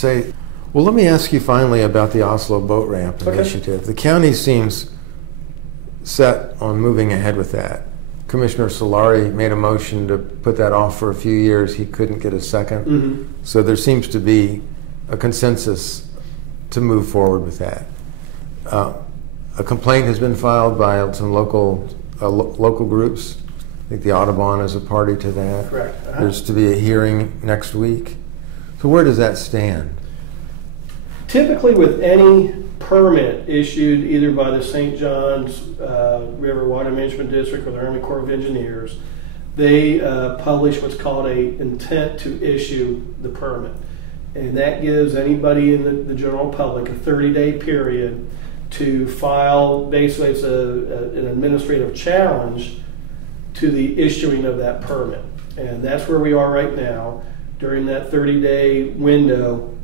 say. Well, let me ask you finally about the Oslo boat ramp initiative. The county seems set on moving ahead with that. Commissioner Solari made a motion to put that off for a few years. He couldn't get a second. So there seems to be a consensus to move forward with that. A complaint has been filed by some local groups. I think the Audubon is a party to that. Correct. There's to be a hearing next week. So where does that stand? Typically with any permit issued either by the St. John's River Water Management District or the Army Corps of Engineers, they publish what's called a intent to issue the permit. And that gives anybody in the general public a 30-day period to file. Basically it's an administrative challenge to the issuing of that permit. And that's where we are right now. During that 30-day window,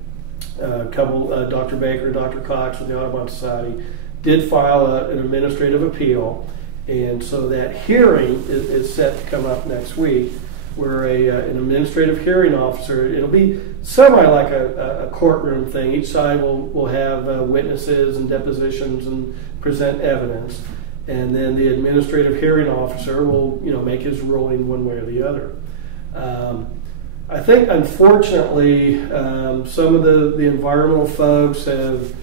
Dr. Baker, Dr. Cox with the Audubon Society did file an administrative appeal, and so that hearing is set to come up next week, where an administrative hearing officer, it'll be semi like a courtroom thing. Each side will have witnesses and depositions and present evidence, and then the administrative hearing officer will make his ruling one way or the other. I think, unfortunately, some of the environmental folks have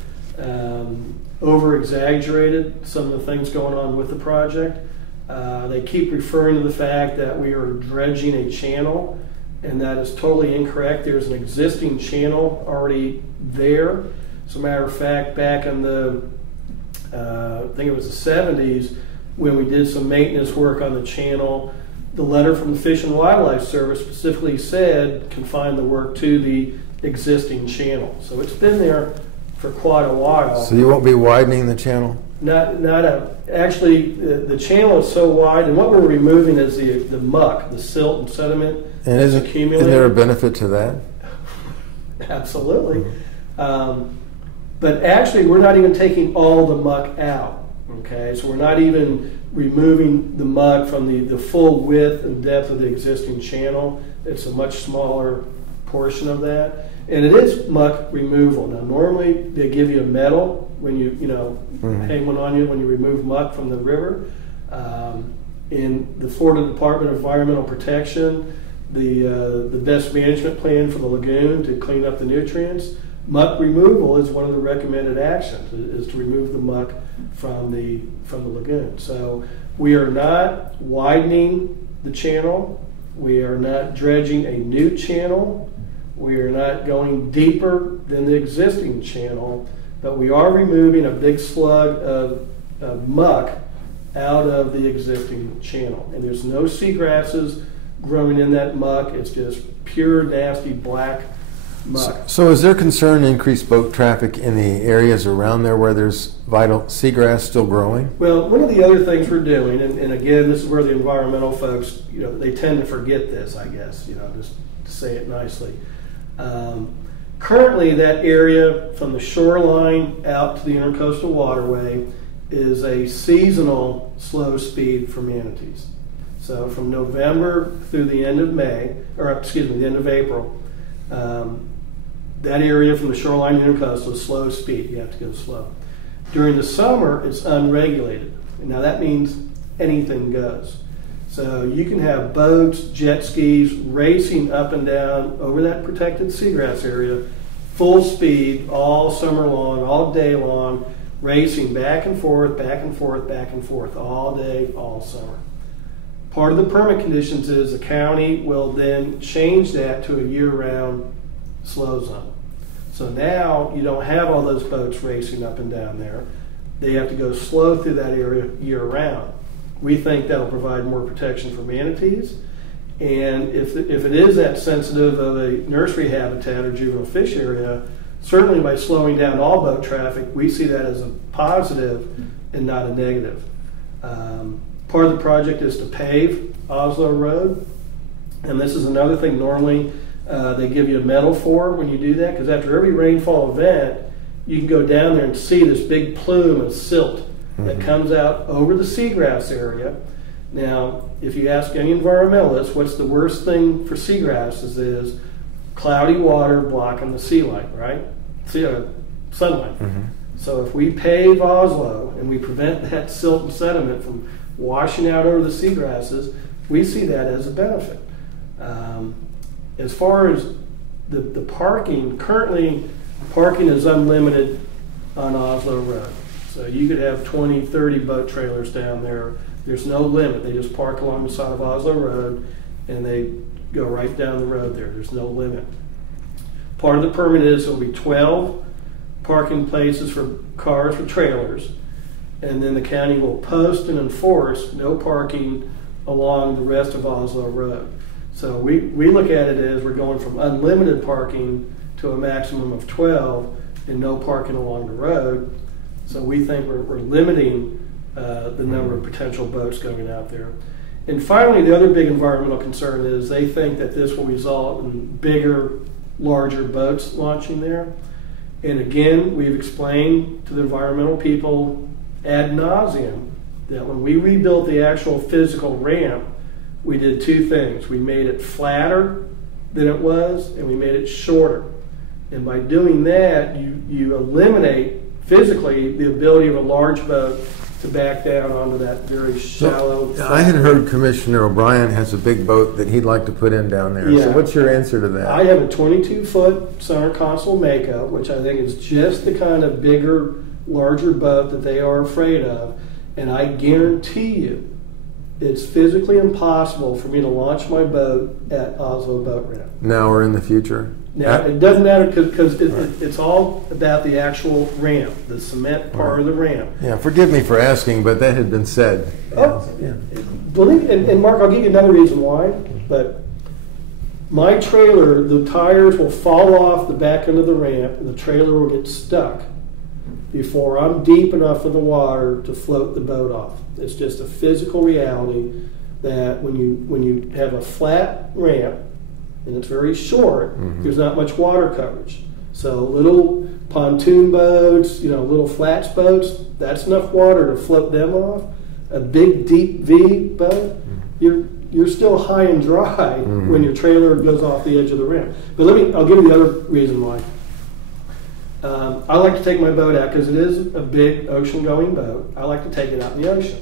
over-exaggerated some of the things going on with the project. They keep referring to the fact that we are dredging a channel, and that is totally incorrect. There's an existing channel already there. As a matter of fact, back in the, I think it was the 70s, when we did some maintenance work on the channel, the letter from the Fish and Wildlife Service specifically said confine the work to the existing channel. So it's been there for quite a while. So you won't be widening the channel? Actually, the channel is so wide, and what we're removing is the muck, the silt and sediment that's accumulated. Isn't there a benefit to that? Absolutely. But actually, we're not even taking all the muck out. Okay, so we're not even removing the muck from the full width and depth of the existing channel. It's a much smaller portion of that, and it is muck removal. Now, normally they give you a medal when you hang one on you when you remove muck from the river. In the Florida Department of Environmental Protection, the best management plan for the lagoon to clean up the nutrients, muck removal is one of the recommended actions, is to remove the muck from the lagoon. So we are not widening the channel. We are not dredging a new channel. We are not going deeper than the existing channel, but we are removing a big slug of muck out of the existing channel. And there's no seagrasses growing in that muck. It's just pure, nasty, black muck. So is there concern to increase boat traffic in the areas around there where there's vital seagrass still growing? Well, one of the other things we're doing, and again, this is where the environmental folks, they tend to forget this, I guess, just to say it nicely. Currently, that area from the shoreline out to the intercoastal waterway is a seasonal slow speed for manatees. So from November through the end of May, or excuse me, the end of April, that area from the shoreline to intercoastal is slow speed. You have to go slow. During the summer, it's unregulated. Now that means anything goes. So you can have boats, jet skis racing up and down over that protected seagrass area, full speed, all summer long, all day long, racing back and forth, back and forth, back and forth, all day, all summer. Part of the permit conditions is the county will then change that to a year-round slow zone. So now you don't have all those boats racing up and down there. They have to go slow through that area year-round. We think that'll provide more protection for manatees. And if it is that sensitive of a nursery habitat or juvenile fish area, certainly by slowing down all boat traffic, we see that as a positive and not a negative. Part of the project is to pave Oslo Road. And this is another thing normally they give you a medal for when you do that, because after every rainfall event, you can go down there and see this big plume of silt that comes out over the seagrass area. Now, if you ask any environmentalist what's the worst thing for seagrasses is, cloudy water blocking the sea light, right? Sunlight. So if we pave Oslo and we prevent that silt and sediment from washing out over the seagrasses, we see that as a benefit. As far as the parking, currently parking is unlimited on Oslo Road. So you could have 20, 30 boat trailers down there. There's no limit. They just park along the side of Oslo Road and they go right down the road there. There's no limit. Part of the permit is there'll be 12 parking places for cars for trailers, and then the county will post and enforce no parking along the rest of Oslo Road. So we look at it as we're going from unlimited parking to a maximum of 12 and no parking along the road. So we think we're limiting the number of potential boats going out there. And finally, the other big environmental concern is they think that this will result in bigger, larger boats launching there. And again, we've explained to the environmental people ad nauseum that when we rebuilt the actual physical ramp, we did two things. We made it flatter than it was, and we made it shorter. And by doing that, you eliminate physically the ability of a large boat to back down onto that very shallow. I had heard Commissioner O'Brien has a big boat that he'd like to put in down there. Yeah. So what's your answer to that? I have a 22-foot center console Mako, which I think is just the kind of bigger, larger boat that they are afraid of. And I guarantee you, it's physically impossible for me to launch my boat at Oslo Boat Ramp. Now or in the future? Now, it doesn't matter because it's all about the actual ramp, the cement part of the ramp. Yeah, forgive me for asking, but that had been said. Oh, yeah. Believe, and Mark, I'll give you another reason why, but my trailer, the tires will fall off the back end of the ramp and the trailer will get stuck before I'm deep enough in the water to float the boat off. It's just a physical reality that when you have a flat ramp and it's very short, there's not much water coverage. So little pontoon boats, little flats boats, that's enough water to float them off. A big deep V boat, you're still high and dry when your trailer goes off the edge of the ramp. But I'll give you the other reason why. I like to take my boat out because it is a big ocean-going boat. I like to take it out in the ocean.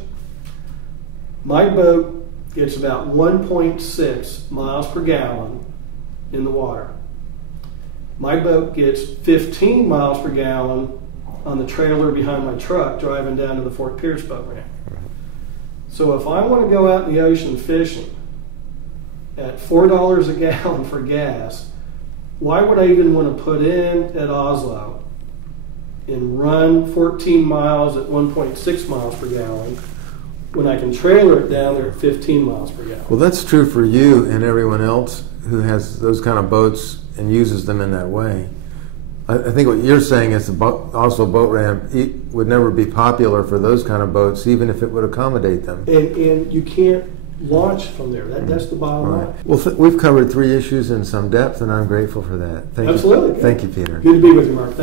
My boat gets about 1.6 miles per gallon in the water. My boat gets 15 miles per gallon on the trailer behind my truck driving down to the Fort Pierce boat ramp. So if I want to go out in the ocean fishing at $4 a gallon for gas, why would I even want to put in at Oslo and run 14 miles at 1.6 miles per gallon when I can trailer it down there at 15 miles per gallon? Well, that's true for you and everyone else who has those kind of boats and uses them in that way. I think what you're saying is the Oslo boat ramp would never be popular for those kind of boats, even if it would accommodate them. And you can't launch from there. That's the bottom line. Well, we've covered 3 issues in some depth, and I'm grateful for that. Absolutely. Thank you, Peter. Good to be with you, Mark. Thanks.